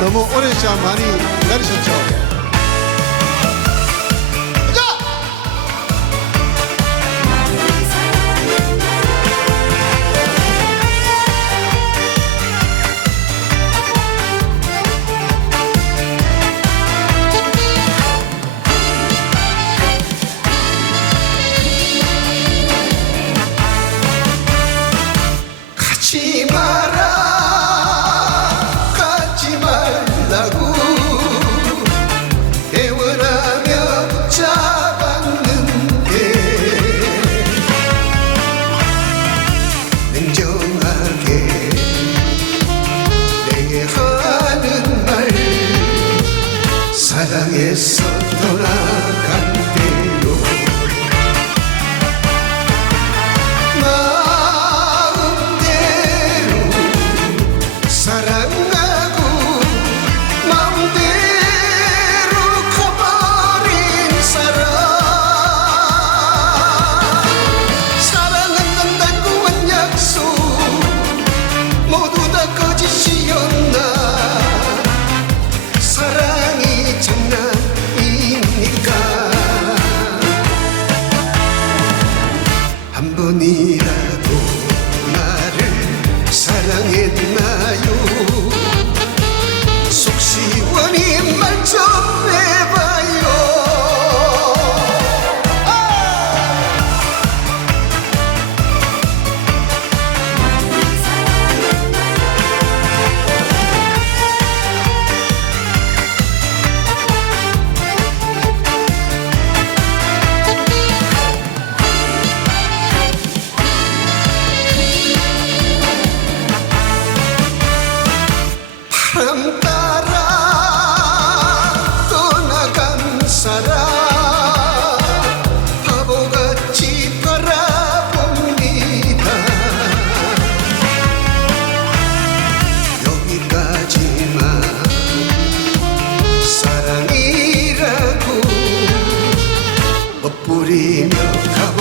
너무 오랜 시간 많이 기다리셨죠? 내게 하는 말 사랑에서 돌아간 한 번이라도 you. Come